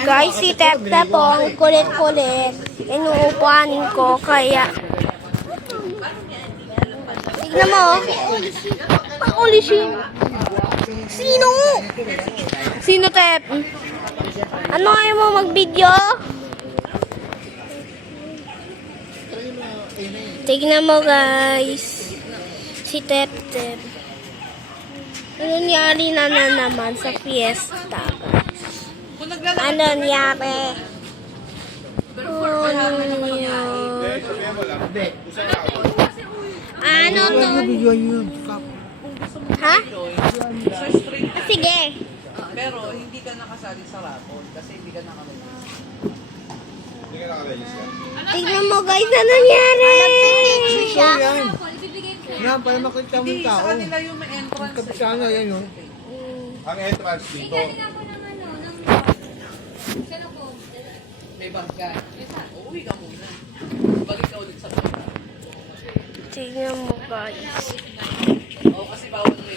Guys, si Tep-Tep po, ang kulit-kulit. Inuupuanin ko, kaya... Tignan mo. Pakulisin. Sino? Sino, Tep? Ano ayaw mo mag-video? Tignan mo, guys. Si Tep-Tep. Ano nangyari na naman sa fiesta, guys? Ano nangyari? Ano to? Ha? Sige. Pero hindi ka nakasali sa raffle kasi hindi ka nakaregister. Tignan mo, guys, na nangyari? Yan, para makita mo yung Hindi, sa tao. kanila yung may entrance. Kapitana, yan yun. Ang entrance dito. May bag ka. Uuwi ka muna. Balik ka ulit sa bag. Tignan mo, guys. Oo, kasi bawal na